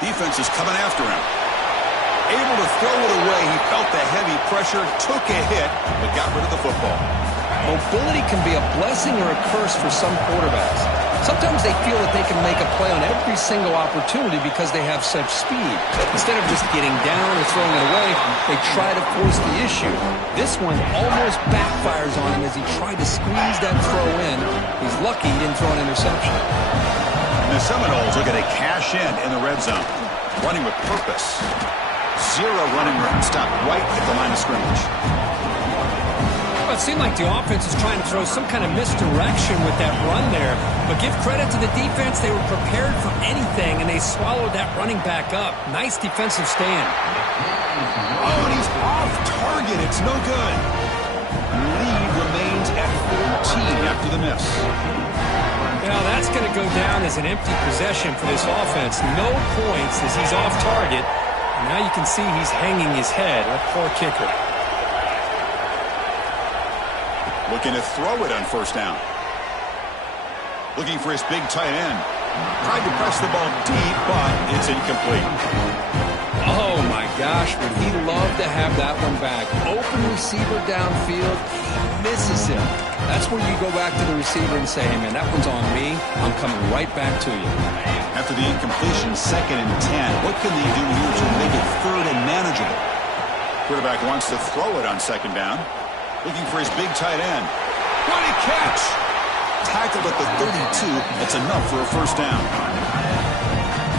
Defense is coming after him. Able to throw it away. He felt the heavy pressure, took a hit, but got rid of the football. Mobility can be a blessing or a curse for some quarterbacks. Sometimes they feel that they can make a play on every single opportunity because they have such speed. Instead of just getting down or throwing it away, they try to force the issue. This one almost backfires on him as he tried to squeeze that throw in. He's lucky he didn't throw an interception. And the Seminoles are going to cash in the red zone. Running with purpose. Zero running room. Stopped right at the line of scrimmage. Well, it seemed like the offense is trying to throw some kind of misdirection with that run there. But give credit to the defense. They were prepared for anything, and they swallowed that running back up. Nice defensive stand. Oh, and he's off target. It's no good. Lead remains at 14 after the miss. Well, that's going to go down as an empty possession for this offense. No points as he's off target. And now you can see he's hanging his head. A poor kicker. Looking to throw it on first down. Looking for his big tight end. Tried to press the ball deep, but it's incomplete. Oh, my gosh. Would he love to have that one back. Open receiver downfield. He misses him. That's where you go back to the receiver and say, hey, man, that one's on me. I'm coming right back to you. After the incompletion, 2nd and 10. What can they do here to make it 3rd and manageable? Quarterback wants to throw it on 2nd down. Looking for his big tight end. What a catch! Tackled at the 32. That's enough for a first down.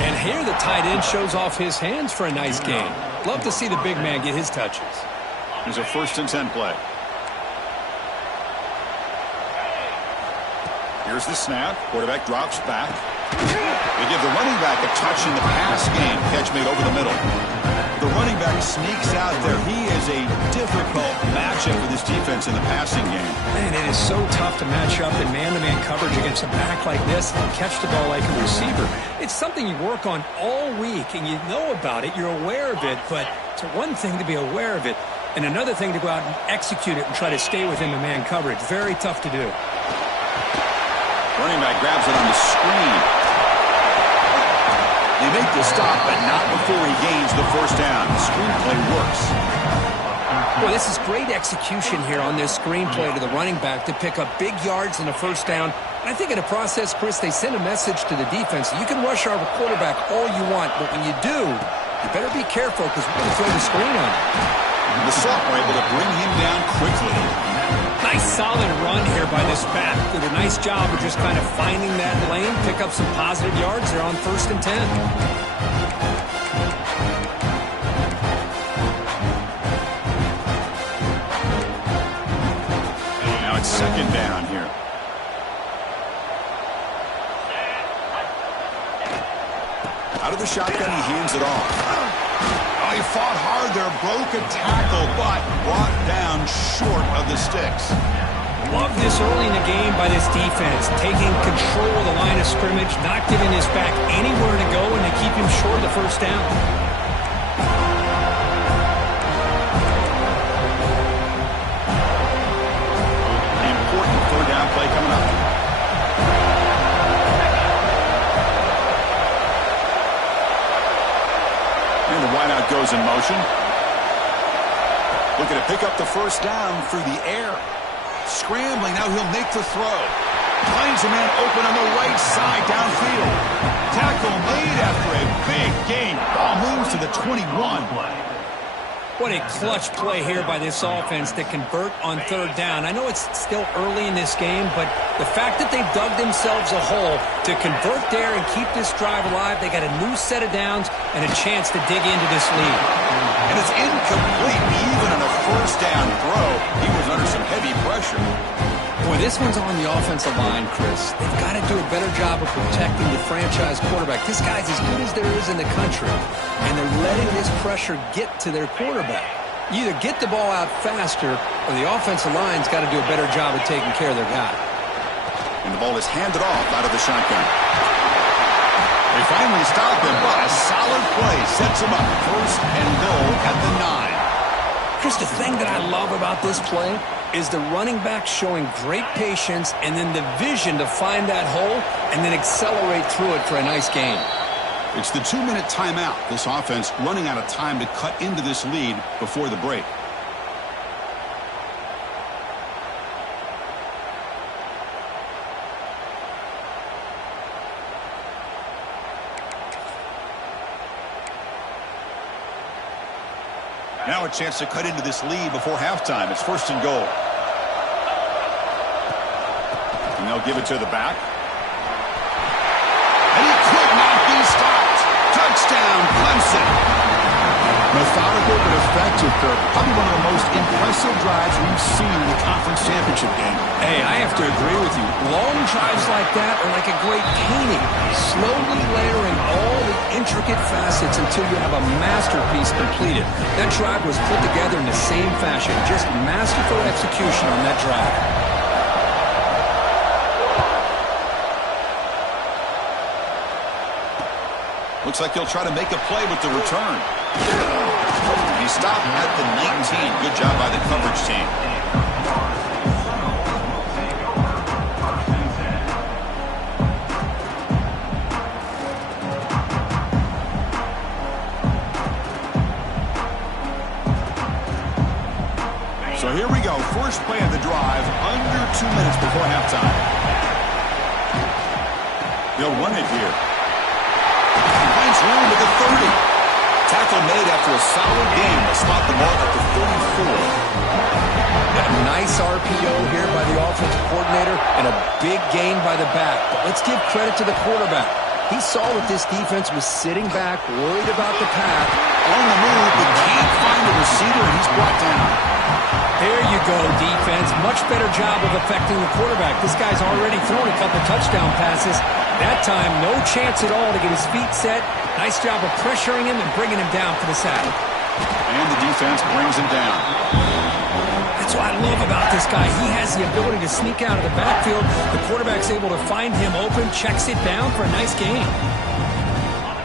And here the tight end shows off his hands for a nice game. Love to see the big man get his touches. Here's a 1st and 10 play. Here's the snap. Quarterback drops back. They give the running back a touch in the pass game. Catch made over the middle. The running back sneaks out there. He is a difficult matchup for this defense in the passing game. Man, it is so tough to match up in man-to-man coverage against a back like this and catch the ball like a receiver. It's something you work on all week, and you know about it. You're aware of it, but it's one thing to be aware of it, and another thing to go out and execute it and try to stay within the man coverage. Very tough to do. Running back grabs it on the screen. They make the stop, but not before he gains the first down. The screenplay works. Well, this is great execution here on this screenplay to the running back to pick up big yards in the first down. And I think in the process, Chris, they send a message to the defense. You can rush our quarterback all you want, but when you do, you better be careful because we're going to throw the screen on him. The Salt were able to bring him down quickly. Nice solid run here by this back. Did a nice job of just kind of finding that lane, pick up some positive yards there on 1st and 10. Now it's 2nd down here. Out of the shotgun, he hands it off. Oh, he fought hard there, broke a tackle, but brought down short of the sticks. Love this early in the game by this defense, taking control of the line of scrimmage, not giving his back anywhere to go, and they keep him short of the first down. The important 3rd down play coming up. And the wideout goes in motion. Looking to pick up the first down through the air. Scrambling, now he'll make the throw. Finds a man open on the right side downfield. Tackle made after a big gain. Ball moves to the 21. What a clutch play here by this offense to convert on 3rd down. I know it's still early in this game, but the fact that they've dug themselves a hole to convert there and keep this drive alive, they got a new set of downs and a chance to dig into this lead. And it's incomplete. Even on a first down throw, he was under some heavy pressure. Boy, this one's on the offensive line, Chris. They've got to do a better job of protecting the franchise quarterback. This guy's as good as there is in the country, and they're letting this pressure get to their quarterback. You either get the ball out faster, or the offensive line's got to do a better job of taking care of their guy. And the ball is handed off out of the shotgun. They finally stop him, but a solid play sets him up. 1st and goal at the 9. Chris, the thing that I love about this play is the running back showing great patience and then the vision to find that hole and then accelerate through it for a nice gain. It's the 2-minute timeout. This offense running out of time to cut into this lead before the break. Now a chance to cut into this lead before halftime. It's 1st and goal. And they'll give it to the back. And he could not be stopped. Touchdown, Clemson. Methodical but effective, Kirk. Probably one of the most impressive drives we've seen in the conference championship game. Hey, I have to agree with you. Long drives like that are like a great painting. Slowly layering all the intricate facets until you have a masterpiece completed. That drive was put together in the same fashion. Just masterful execution on that drive. Looks like he'll try to make a play with the return. He stopped at the 19. Good job by the coverage team. So here we go. First play of the drive, under 2 minutes before halftime. They'll run it here. Finds room at the 30. Tackle made after a solid game. They'll spot the mark at the 34. A nice RPO here by the offensive coordinator and a big gain by the back. But let's give credit to the quarterback. He saw that this defense was sitting back, worried about the path. On the move, but can't find the receiver, and he's brought down. There you go, defense. Much better job of affecting the quarterback. This guy's already thrown a couple touchdown passes. That time, no chance at all to get his feet set. Nice job of pressuring him and bringing him down for the sack. And the defense brings him down. That's what I love about this guy. He has the ability to sneak out of the backfield. The quarterback's able to find him open, checks it down for a nice gain.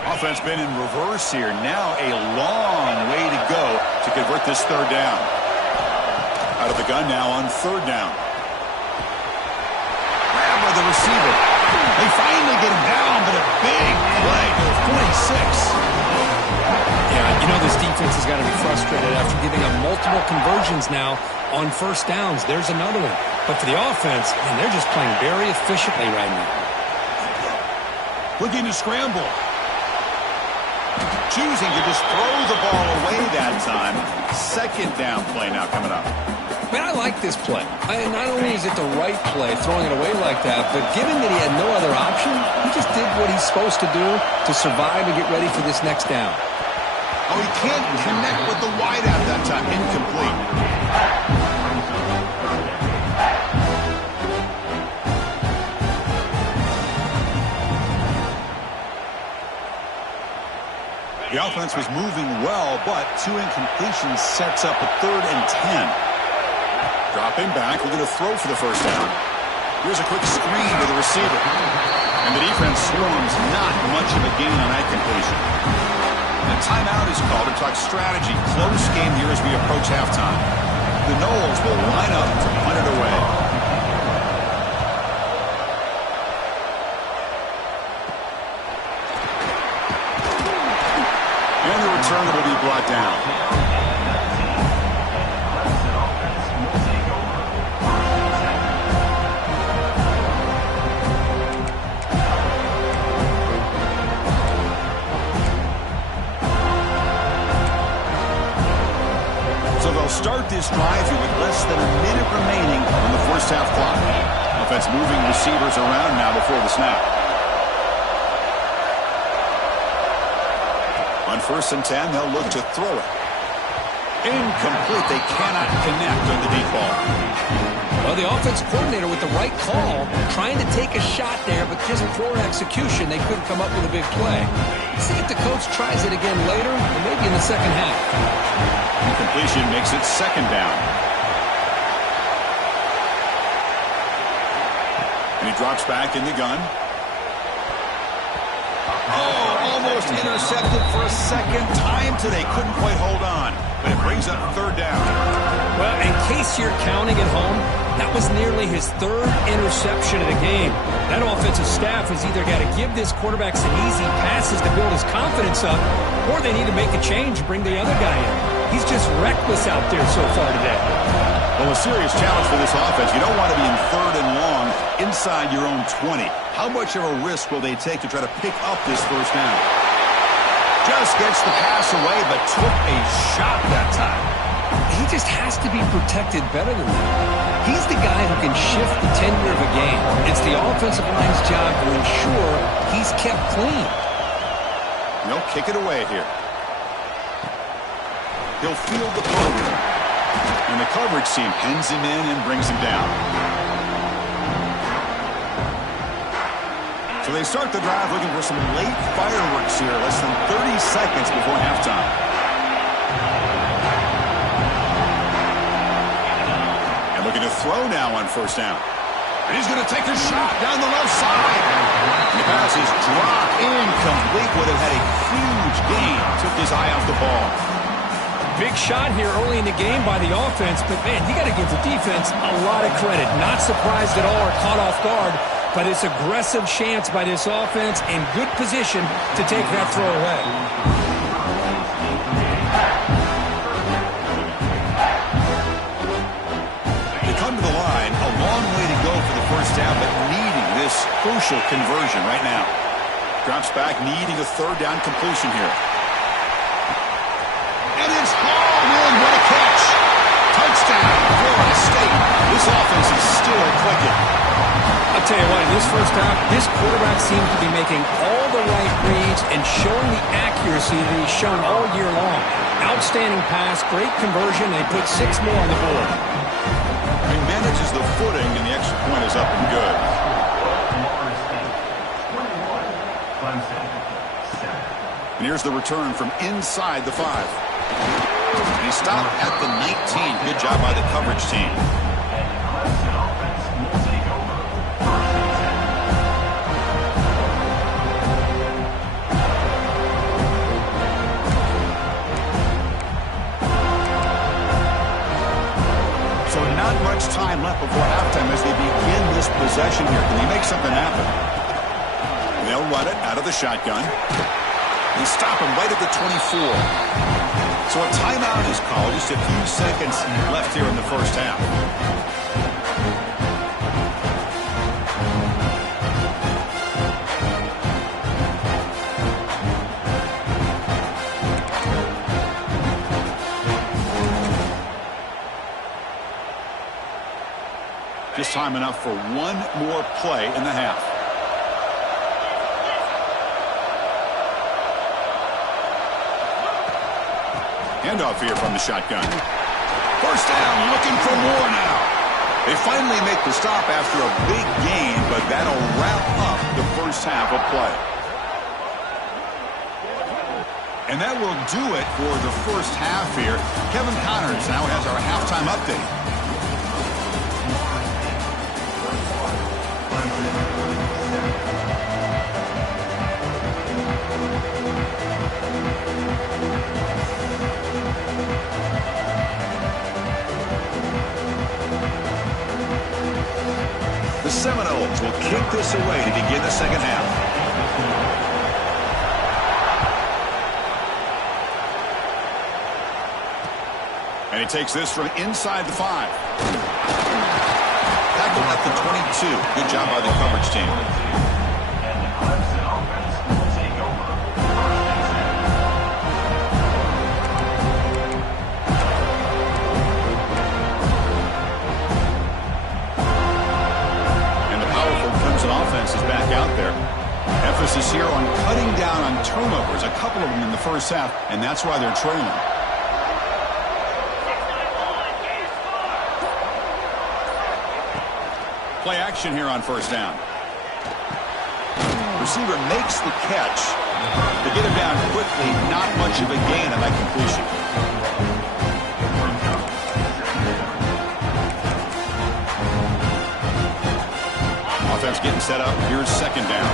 Offense been in reverse here. Now a long way to go to convert this 3rd down. Out of the gun now on 3rd down. Grab by the receiver. They finally get him down, but a big play to 46. Yeah, you know this defense has got to be frustrated after giving up multiple conversions now on 1st downs. There's another one. But for the offense, man, they're just playing very efficiently right now. Looking to scramble. Choosing to just throw the ball away that time. 2nd down play now coming up. Man, I like this play. Not only is it the right play, throwing it away like that, but given that he had no other option, he just did what he's supposed to do to survive and get ready for this next down. Oh, he can't connect with the wideout that time. Incomplete. The offense was moving well, but 2 incompletions sets up a 3rd and 10. Dropping back, we're going to throw for the 1st down. Here's a quick screen to the receiver. And the defense swarms, not much of a gain on that completion. And a timeout is called to talk strategy. Close game here as we approach halftime. The Noles will line up to punt it away. And the return will be brought down. So they'll start this drive here with less than a minute remaining on the 1st half clock. Offense moving receivers around now before the snap. On 1st and 10, they'll look to throw it. Incomplete. They cannot connect on the deep ball. Well, the offensive coordinator with the right call, trying to take a shot there, but just poor execution. They couldn't come up with a big play. See if the coach tries it again later, or maybe in the 2nd half. Incompletion makes it 2nd down. And he drops back in the gun. Oh, almost intercepted for a 2nd time today. Couldn't quite hold on. But it brings up 3rd down. Well, in case you're counting at home, That was nearly his third interception of the game. That offensive staff has either got to give this quarterback some easy passes to build his confidence up, or they need to make a change and bring the other guy in. He's just reckless out there so far today. Well, a serious challenge for this offense. You don't want to be in third and long inside your own 20. How much of a risk will they take to try to pick up this first down? Just gets the pass away, but took a shot that time. He just has to be protected better than that. He's the guy who can shift the tenure of a game. It's the offensive line's job to ensure he's kept clean. They'll kick it away here. He'll field the program. And the coverage team pins him in and brings him down. So they start the drive looking for some late fireworks here, less than 30 seconds before halftime. And looking to throw now on first down. And he's going to take a shot down the left side. And the pass is dropped incomplete. Would have had a huge gain. Took his eye off the ball. Big shot here early in the game by the offense, but man, you got to give the defense a lot of credit. Not surprised at all or caught off guard, but it's aggressive chance by this offense and good position to take that throw away. They come to the line, a long way to go for the first down, but needing this crucial conversion right now. Drops back, needing a third down completion here. And it's hauled in. What a catch. Touchdown, Florida State. This offense is still clicking. I'll tell you what, in this first half, this quarterback seems to be making all the right reads and showing the accuracy that he's shown all year long. Outstanding pass, great conversion. They put 6 more on the board. He manages the footing, and the extra point is up and good. And here's the return from inside the 5. And he stopped at the 19. Good job by the coverage team. So not much time left before halftime as they begin this possession here. Can they make something happen? They'll run it out of the shotgun. They stop him right at the 24. So a timeout is called. Just a few seconds left here in the first half. Just time enough for one more play in the half. Handoff here from the shotgun. First down, looking for more now. They finally make the stop after a big gain, but that'll wrap up the first half of play. And that will do it for the first half here. Kevin Connors now has our halftime update. The Seminoles will kick this away to begin the second half. And he takes this from inside the 5. Tackled at the 22. Good job by the coverage team. Offense is back out there. Emphasis here on cutting down on turnovers, a couple of them in the first half, and that's why they're trailing. Play action here on first down. Receiver makes the catch. They get him down quickly, not much of a gain on that completion. Offense getting set up. Here's second down.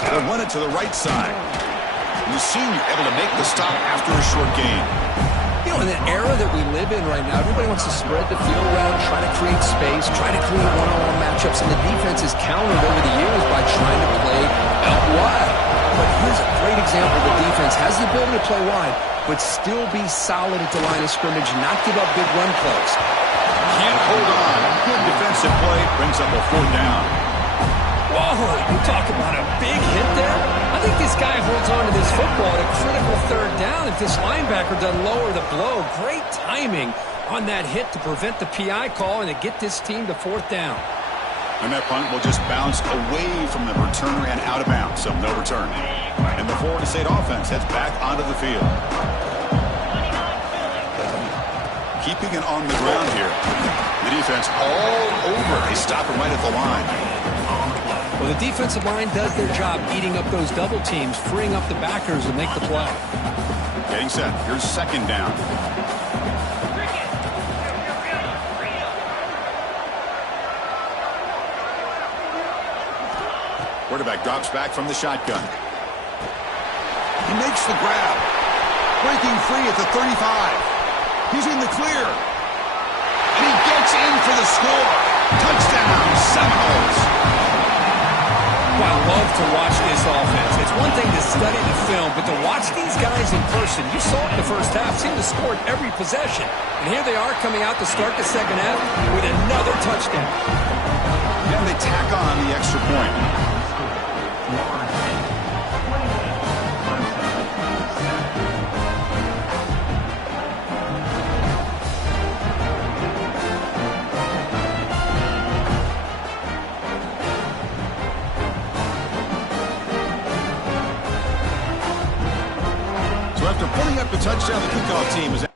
They'll run it to the right side. And the senior able to make the stop after a short gain. You know, in the era that we live in right now, everybody wants to spread the field around, try to create space, try to create one-on-one matchups, and the defense has countered over the years by trying to play out wide. But here's a great example. The defense has the ability to play wide, but still be solid at the line of scrimmage, not give up big run plays. Can't hold on. Good defensive play. Brings up a 4th down. Whoa, you talk about a big hit there? I think this guy holds on to this football at a critical 3rd down if this linebacker doesn't lower the blow. Great timing on that hit to prevent the PI call and to get this team to 4th down. And that punt will just bounce away from the returner and out of bounds, so no return. And the Florida State offense heads back onto the field. Keeping it on the ground here. The defense all over. They stop him right at the line. Well, the defensive line does their job eating up those double teams, freeing up the backers to make the play. Getting set. Here's 2nd down. Quarterback drops back from the shotgun. He makes the grab. Breaking free at the 35. He's in the clear. And he gets in for the score. Touchdown, Seminoles. Well, I love to watch this offense. It's one thing to study the film, but to watch these guys in person, you saw it in the first half, seemed to score every possession. And here they are coming out to start the 2nd half with another touchdown. And they tack on the extra point. After putting up the touchdown, the kickoff team is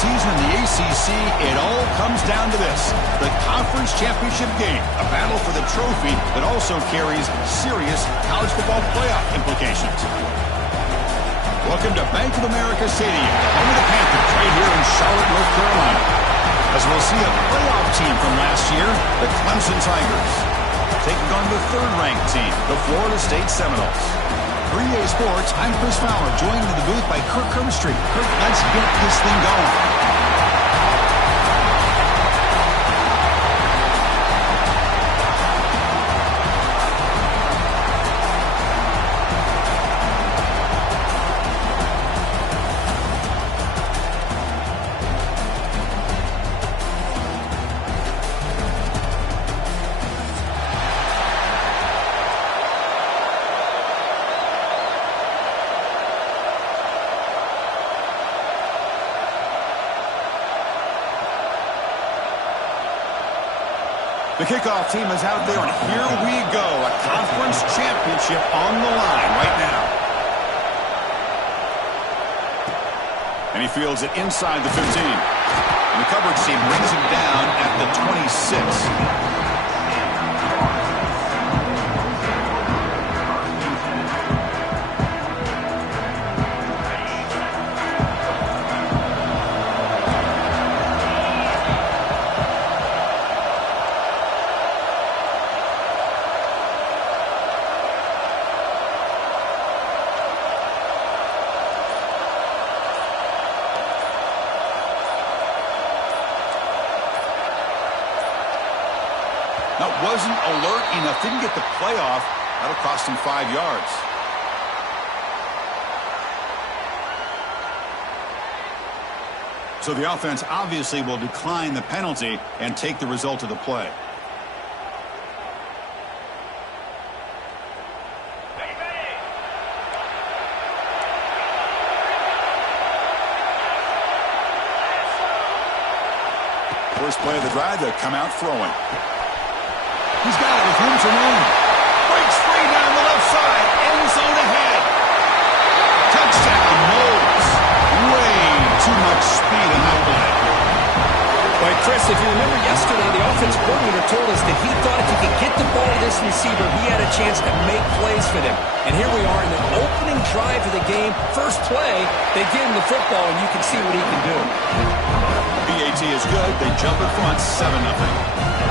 season in the ACC, it all comes down to this: the conference championship game, a battle for the trophy that also carries serious college football playoff implications. Welcome to Bank of America Stadium, the home of the Panthers, right here in Charlotte, North Carolina. As we'll see a playoff team from last year, the Clemson Tigers, taking on the third-ranked team, the Florida State Seminoles. For EA Sports, I'm Chris Fowler, joined in the booth by Kirk Herbstreit. Kirk, let's get this thing going. The kickoff team is out there, and here we go. A conference championship on the line right now. And he fields it inside the 15. And the coverage team brings him down at the 26. That wasn't alert enough. Didn't get the playoff. That'll cost him 5 yards. So the offense obviously will decline the penalty and take the result of the play. First play of the drive, they'll come out throwing. He's got it with room to run. Breaks free down the left side. End zone ahead. Touchdown, Moles. Way too much speed in that play. Well, Chris, if you remember yesterday, the offensive coordinator told us that he thought if he could get the ball to this receiver, he had a chance to make plays for them. And here we are in the opening drive of the game. First play, they give him the football, and you can see what he can do. PAT is good. They jump in front, 7-0.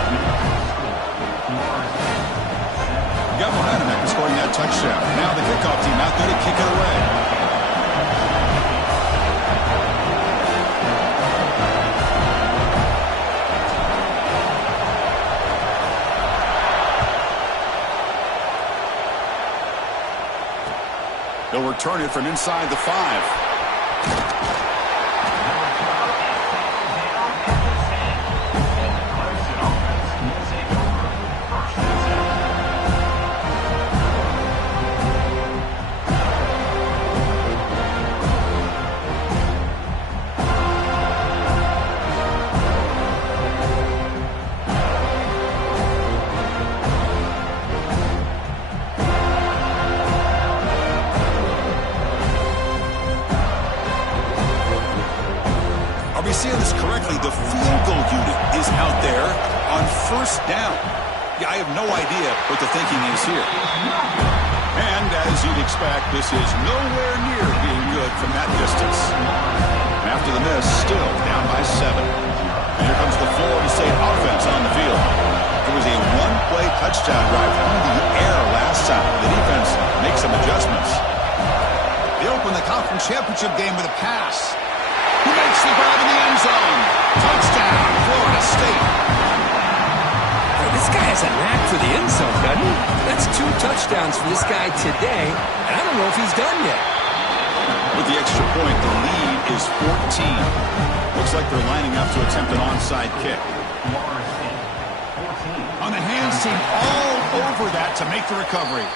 Got momentum after scoring that touchdown. Now the kickoff team out there to kick it away. They'll return it from inside the 5. Are we seeing this correctly? The field goal unit is out there on first down. Yeah, I have no idea what the thinking is here. And as you'd expect, this is nowhere near being good from that distance. And after the miss, still down by 7. And here comes the Florida State offense on the field. It was a one-play touchdown drive through the air last time. The defense makes some adjustments. They open the conference championship game with a pass. He makes the grab in the end zone. Touchdown, Florida State. This guy has a knack for the end zone, doesn't he? That's 2 touchdowns for this guy today, and I don't know if he's done yet. With the extra point, the lead is 14. Looks like they're lining up to attempt an onside kick. On the hands team, all over that to make the recovery.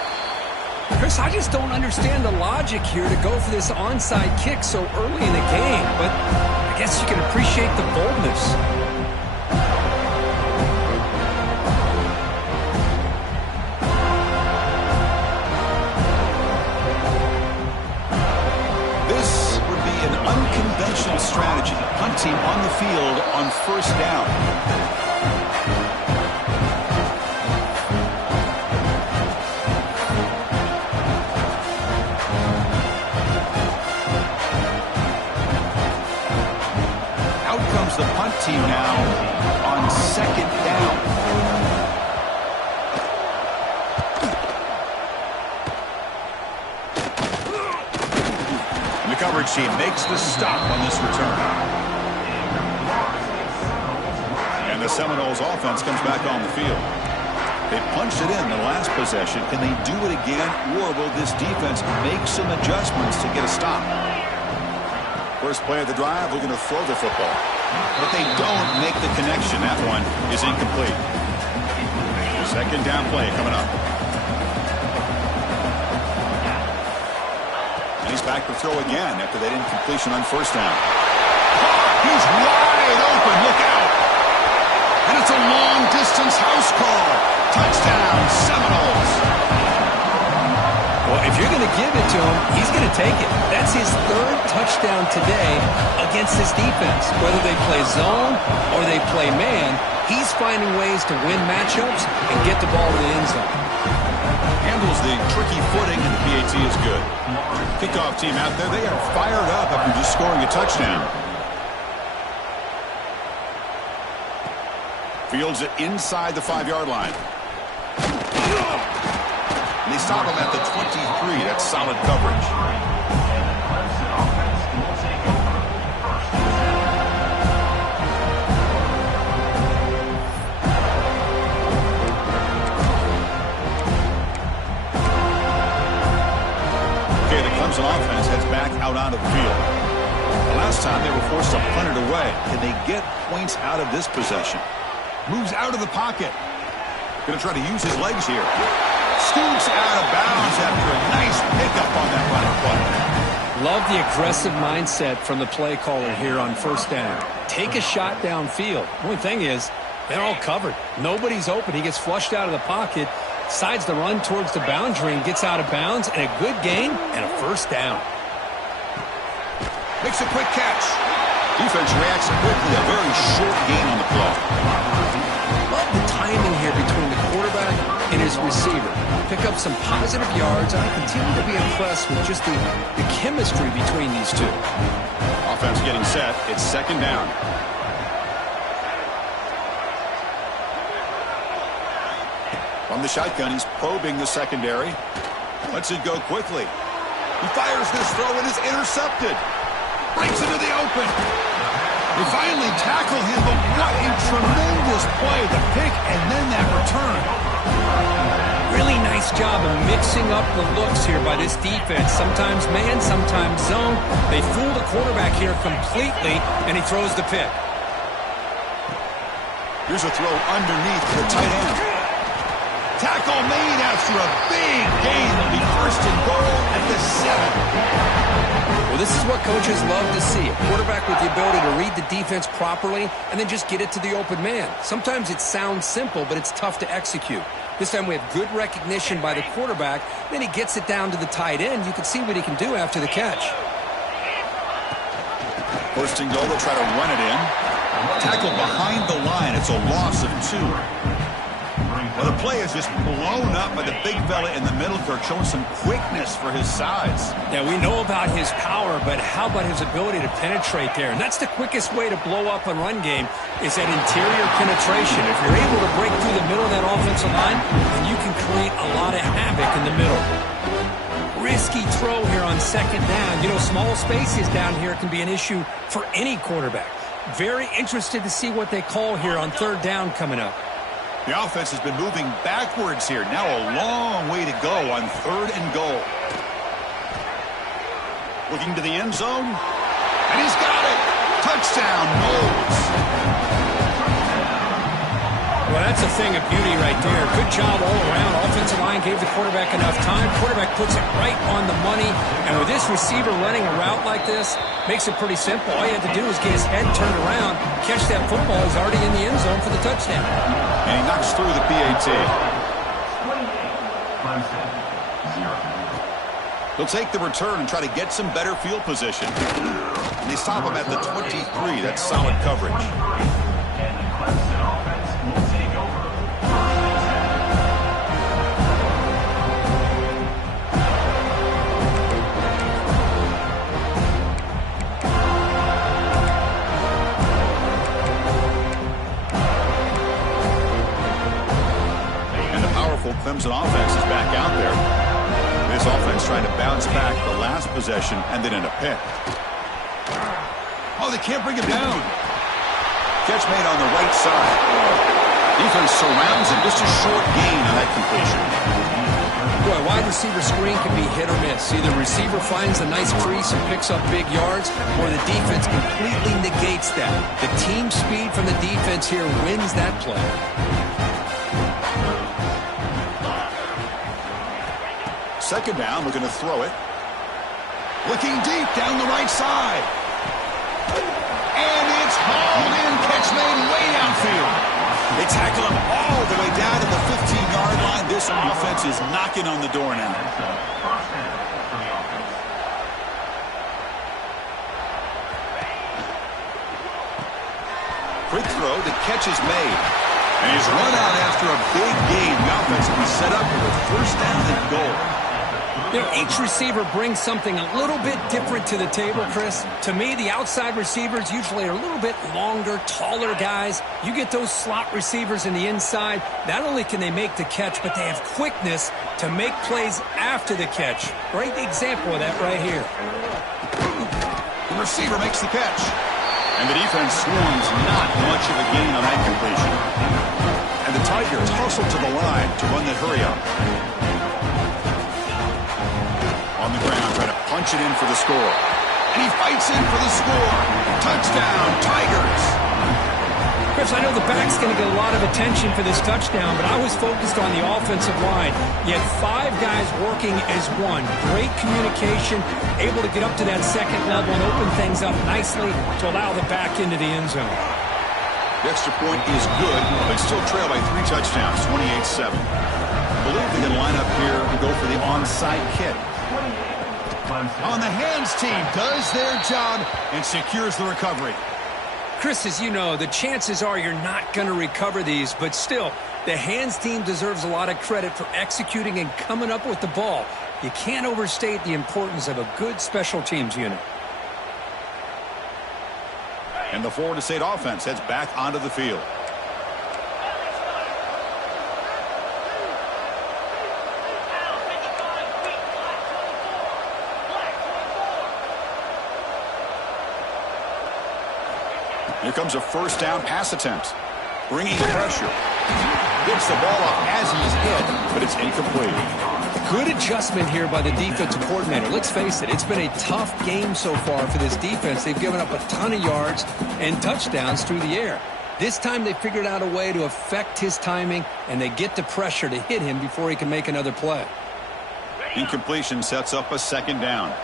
Chris, I just don't understand the logic here to go for this onside kick so early in the game, but I guess you can appreciate the boldness. This would be an unconventional strategy. Punt team field on first down. Out comes the punt team now on second down. The coverage team makes the stop on this return. And the Seminoles offense comes back on the field. They punched it in the last possession. Can they do it again, or will this defense make some adjustments to get a stop? First play of the drive, we're going to throw the football. But they don't make the connection. That one is incomplete. Second down play coming up. He's back to throw again after that incompletion on first down. He's wide open. Look out. And it's a long-distance house call. Touchdown, Seminoles. Well, if you're going to give it to him, he's going to take it. That's his third touchdown today against this defense. Whether they play zone or they play man, he's finding ways to win matchups and get the ball to the end zone. Handles the tricky footing, and the PAT is good. Kickoff team out there, they are fired up after just scoring a touchdown. Fields it inside the 5-yard line. And they stop him at the 23. That's solid coverage. Clemson offense heads back out onto the field. The last time they were forced to punt it away. Can they get points out of this possession? Moves out of the pocket. Going to try to use his legs here. Scoops out of bounds after a nice pickup on that running play. Love the aggressive mindset from the play caller here on first down. Take a shot downfield. Only thing is, they're all covered. Nobody's open. He gets flushed out of the pocket. Decides to run towards the boundary and gets out of bounds, and a good gain and a first down. Makes a quick catch. Defense reacts quickly. A very short gain on the play. Love the timing here between the quarterback and his receiver. Pick up some positive yards. I continue to be impressed with just the chemistry between these two. Offense getting set. It's second down. From the shotgun, he's probing the secondary. Lets it go quickly. He fires this throw and is intercepted. Breaks into the open. They finally tackle him, but what a tremendous play. The pick and then that return. Really nice job of mixing up the looks here by this defense. Sometimes man, sometimes zone. They fool the quarterback here completely, and he throws the pick. Here's a throw underneath to the tight end. Tackle made after a big gain. It'll be first and goal at the 7. Well, this is what coaches love to see. A quarterback with the ability to read the defense properly and then just get it to the open man. Sometimes it sounds simple, but it's tough to execute. This time we have good recognition by the quarterback. Then he gets it down to the tight end. You can see what he can do after the catch. First and goal, they'll try to run it in. Tackle behind the line. It's a loss of 2. Well, the play is just blown up by the big fella in the middle. Kirk showing some quickness for his size. Yeah, we know about his power, but how about his ability to penetrate there? And that's the quickest way to blow up a run game is that interior penetration. If you're able to break through the middle of that offensive line, then you can create a lot of havoc in the middle. Risky throw here on second down. You know, small spaces down here can be an issue for any quarterback. Very interested to see what they call here on third down coming up. The offense has been moving backwards here. Now a long way to go on third and goal. Looking to the end zone. And he's got it. Touchdown, Noles. Well, that's a thing of beauty right there. Good job all around. Offensive line gave the quarterback enough time. Quarterback puts it right on the money. And with this receiver running a route like this, makes it pretty simple. All you have to do is get his head turned around, catch that football. He's already in the end zone for the touchdown. And he knocks through the PAT. He'll take the return and try to get some better field position. And they stop him at the 23. That's solid coverage. Clemson offense is back out there. This offense trying to bounce back the last possession and then in a pick. Oh, they can't bring him down. Catch made on the right side. Defense surrounds him. Just a short gain on that completion. Boy, wide receiver screen can be hit or miss. Either receiver finds a nice crease and picks up big yards, or the defense completely negates that. The team speed from the defense here wins that play. Second down, looking to throw it. Looking deep down the right side. And it's hauled in. Catch made way downfield. They tackle him all the way down to the 15-yard line. This offense is knocking on the door now. Quick throw. The catch is made. And he's run out after a big gain. The offense will be set up with a first down and goal. You know, each receiver brings something a little bit different to the table, Chris. To me, the outside receivers usually are a little bit longer, taller guys. You get those slot receivers in the inside, not only can they make the catch, but they have quickness to make plays after the catch. Great example of that right here. The receiver makes the catch. And the defense swarms not much of a gain on that completion. And the Tigers hustle to the line to run the hurry up. On the ground, trying to punch it in for the score. And he fights in for the score. Touchdown, Tigers. Chris, I know the back's going to get a lot of attention for this touchdown, but I was focused on the offensive line. You had 5 guys working as one. Great communication, able to get up to that second level and open things up nicely to allow the back into the end zone. The extra point is good, but still trailed by 3 touchdowns, 28-7. I believe they're going to line up here and go for the onside kick. On the hands team does their job and secures the recovery. Chris, as you know, the chances are you're not going to recover these, but still, the hands team deserves a lot of credit for executing and coming up with the ball. You can't overstate the importance of a good special teams unit. And the Florida State offense heads back onto the field. Here comes a first down pass attempt. Bringing the pressure. Gets the ball up as he's hit, but it's incomplete. Good adjustment here by the defensive coordinator. Let's face it, it's been a tough game so far for this defense. They've given up a ton of yards and touchdowns through the air. This time they figured out a way to affect his timing, and they get the pressure to hit him before he can make another play. Incompletion sets up a second down.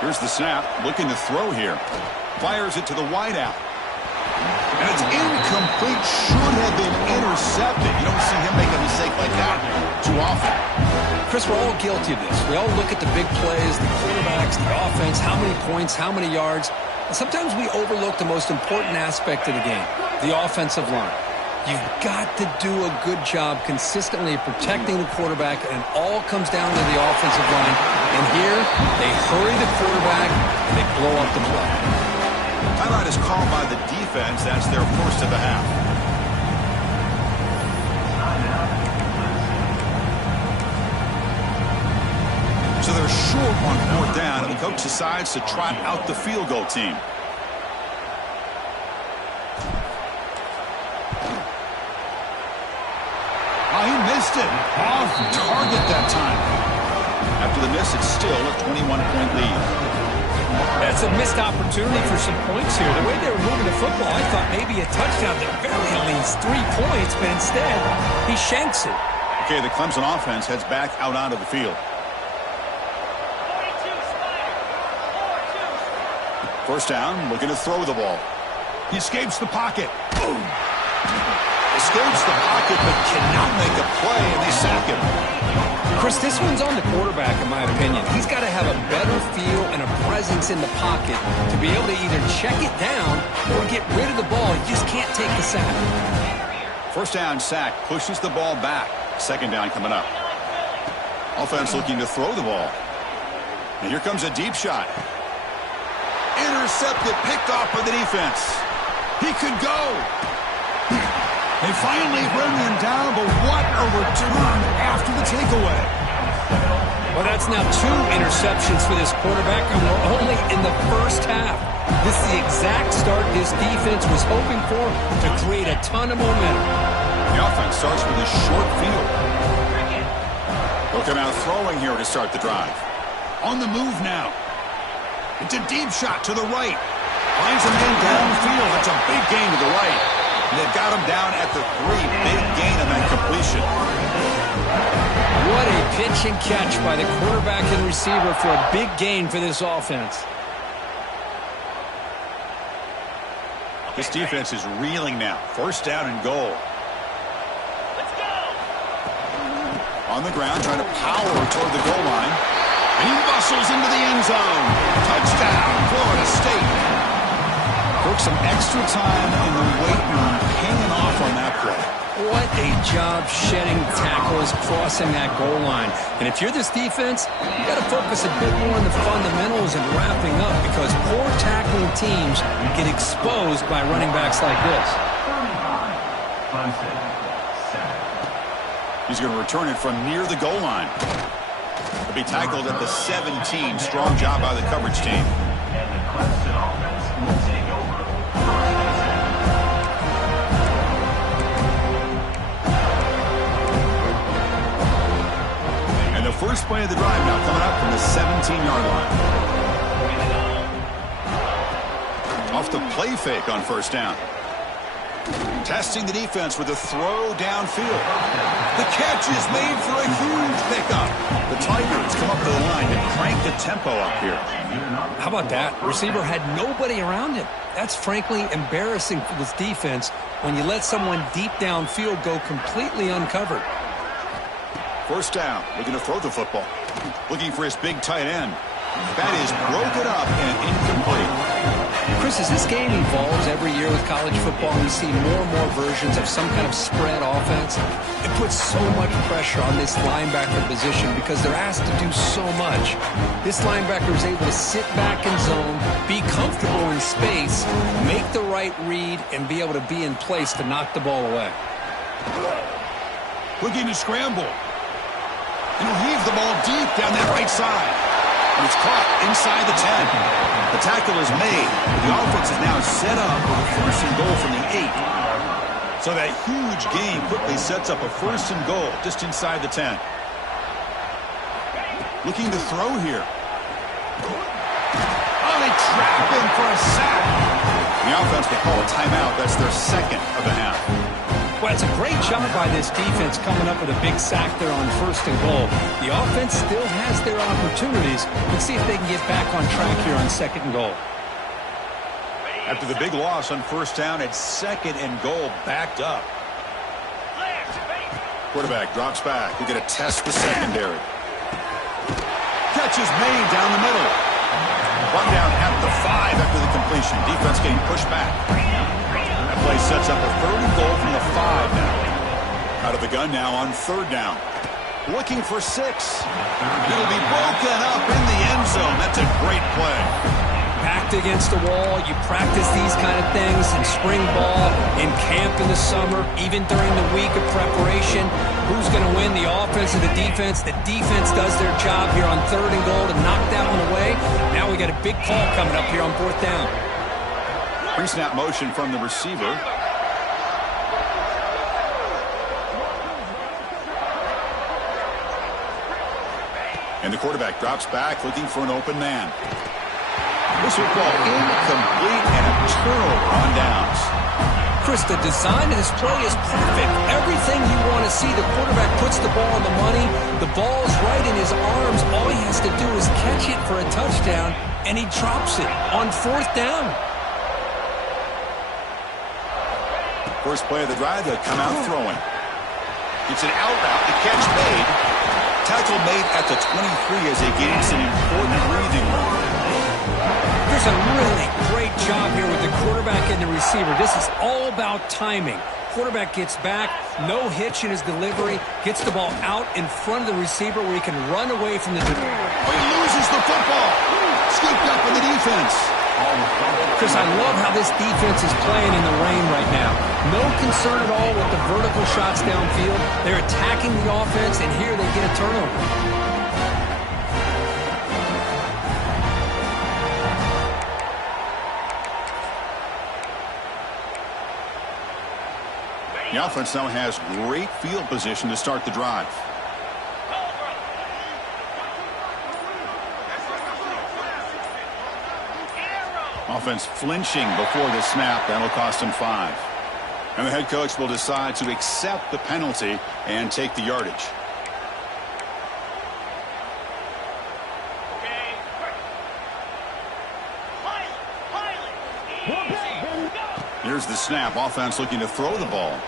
Here's the snap, looking to throw here. Fires it to the wideout. And it's incomplete, should have been intercepted. You don't see him make a mistake like that too often. Chris, we're all guilty of this. We all look at the big plays, the quarterbacks, the offense, how many points, how many yards. And sometimes we overlook the most important aspect of the game, the offensive line. You've got to do a good job consistently protecting the quarterback, and it all comes down to the offensive line. And here, they hurry the quarterback, and they blow up the play. Timeout is called by the defense. That's their first of the half. So they're short on 4th down, and the coach decides to trot out the field goal team. Oh, he missed it. Off target that time. After the miss, it's still a 21-point lead. That's a missed opportunity for some points here. The way they were moving the football, I thought maybe a touchdown, at very least 3 points, but instead, he shanks it. Okay, the Clemson offense heads back out onto the field. First down, looking to throw the ball. He escapes the pocket. Boom. Escapes the pocket, but cannot make a play, and they sack him. Chris, this one's on the quarterback, in my opinion. He's got to have a better feel and a presence in the pocket to be able to either check it down or get rid of the ball. He just can't take the sack. First down sack, pushes the ball back. Second down coming up. Offense looking to throw the ball. And here comes a deep shot. Intercepted, picked off by the defense. He could go. They finally bring him down, but what a return after the takeaway. Well, that's now 2 interceptions for this quarterback, and we're only in the first half. This is the exact start this defense was hoping for to create a ton of momentum. The offense starts with a short field. They'll come out throwing here to start the drive. On the move now. It's a deep shot to the right. Finds a man downfield. That's a big gain to the right. And they've got him down at the 3. Big gain on that completion. What a pitch and catch by the quarterback and receiver for a big gain for this offense. This defense is reeling now. First down and goal. Let's go. On the ground, trying to power toward the goal line. And he bustles into the end zone. Touchdown, Florida State. Took some extra time in the weight room hanging off on that play. What a job shedding tackles, crossing that goal line. And if you're this defense, you got to focus a bit more on the fundamentals and wrapping up, because poor tackling teams get exposed by running backs like this. He's going to return it from near the goal line. He'll be tackled at the 17. Strong job by the coverage team. And the first play of the drive now coming up from the 17-yard line. Off the play fake on first down. Testing the defense with a throw downfield. The catch is made for a huge pickup. The Tigers come up to the line to crank the tempo up here. How about that? Receiver had nobody around him. That's frankly embarrassing for this defense when you let someone deep downfield go completely uncovered. First down, looking to throw the football. Looking for his big tight end. That is broken up and incomplete. Chris, as this game evolves every year with college football, we see more and more versions of some kind of spread offense. It puts so much pressure on this linebacker position because they're asked to do so much. This linebacker is able to sit back in zone, be comfortable in space, make the right read, and be able to be in place to knock the ball away. Looking to scramble. And he'll heave the ball deep down that right side. And it's caught inside the 10. The tackle is made. The offense is now set up with a first and goal from the 8. So that huge gain quickly sets up a first and goal just inside the 10. Looking to throw here. Oh, they trap him for a sack. The offense will call a timeout. That's their second of the half. Well, it's a great job by this defense coming up with a big sack there on first and goal. The offense still has their opportunities. Let's see if they can get back on track here on second and goal. After the big loss on first down, it's second and goal backed up. Quarterback drops back. We're going to test the secondary. Catch is made down the middle. Run down at the 5 after the completion. Defense getting pushed back. That play sets up a third and goal from the 5 now. Out of the gun now on third down. Looking for 6. It'll be broken up in the end zone. That's a great play. Packed against the wall, you practice these kind of things in spring ball, in camp in the summer, even during the week of preparation. Who's going to win, the offense or the defense? The defense does their job here on third and goal to knock that one away. Now we got a big call coming up here on fourth down. Pre-snap motion from the receiver. And the quarterback drops back looking for an open man. This will fall incomplete and a turnover on downs. Chris, the design of this play is perfect. Everything you want to see. The quarterback puts the ball on the money. The ball's right in his arms. All he has to do is catch it for a touchdown, and he drops it on fourth down. First play of the drive, they'll come out throwing. It's an out route. The catch made. Tackle made at the 23 as they gain some important breathing room. There's a really great job here with the quarterback and the receiver. This is all about timing. Quarterback gets back, no hitch in his delivery, gets the ball out in front of the receiver where he can run away from the defender. Oh, he loses the football. Scooped up in the defense. Chris, I love how this defense is playing in the rain right now. No concern at all with the vertical shots downfield. They're attacking the offense, and here they get a turnover. The offense now has great field position to start the drive. Offense flinching before the snap. That'll cost him 5. And the head coach will decide to accept the penalty and take the yardage. Here's the snap. Offense looking to throw the ball.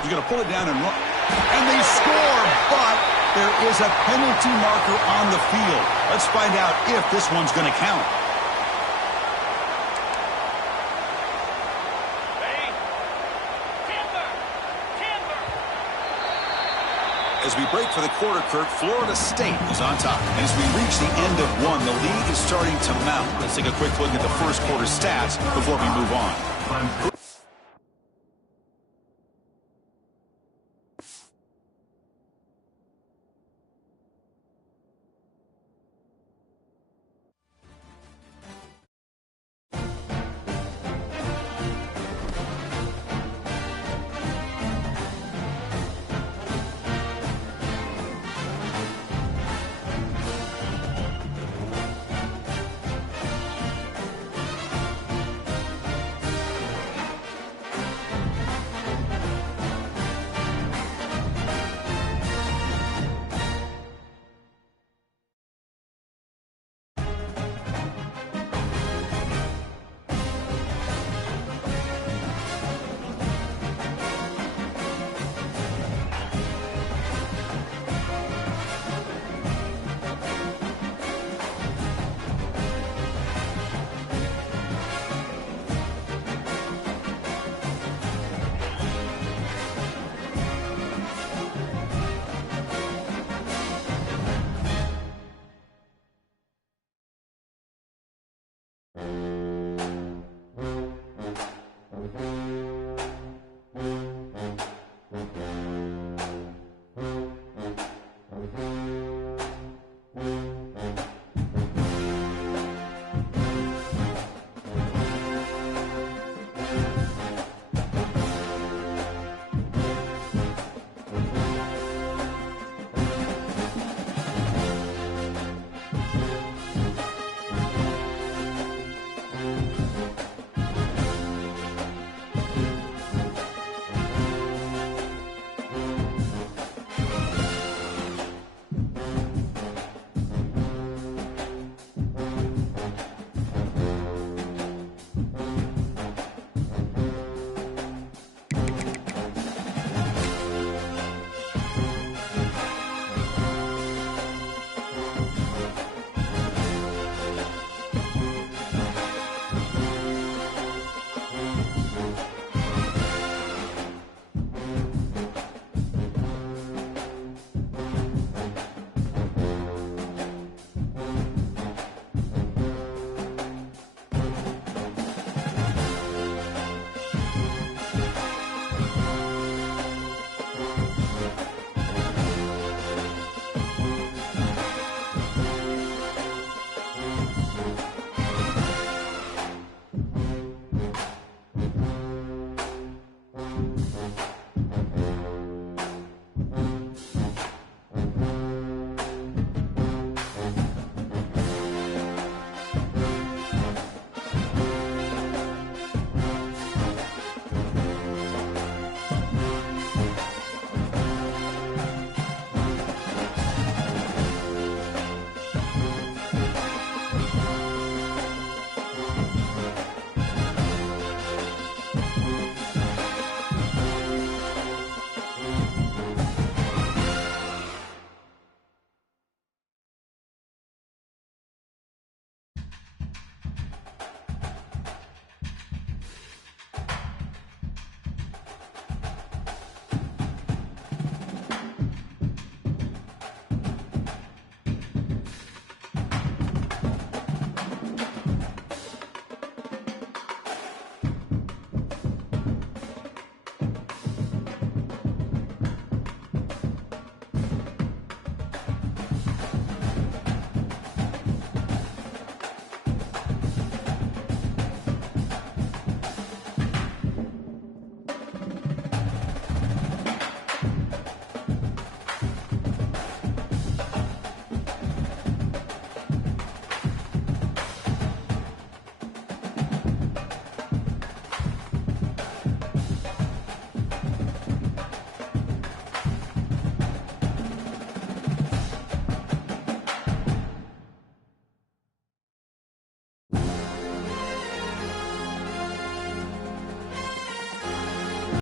He's going to pull it down and run. And they score, but there is a penalty marker on the field. Let's find out if this one's going to count. As we break for the quarter, Kirk, Florida State is on top. As we reach the end of one, the lead is starting to mount. Let's take a quick look at the first quarter stats before we move on.